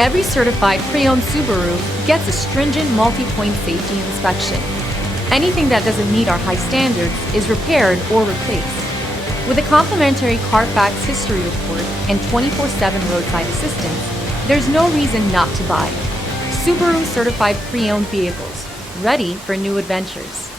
Every certified pre-owned Subaru gets a stringent multi-point safety inspection. Anything that doesn't meet our high standards is repaired or replaced. With a complimentary Carfax history report and 24/7 roadside assistance, there's no reason not to buy. Subaru certified pre-owned vehicles, ready for new adventures.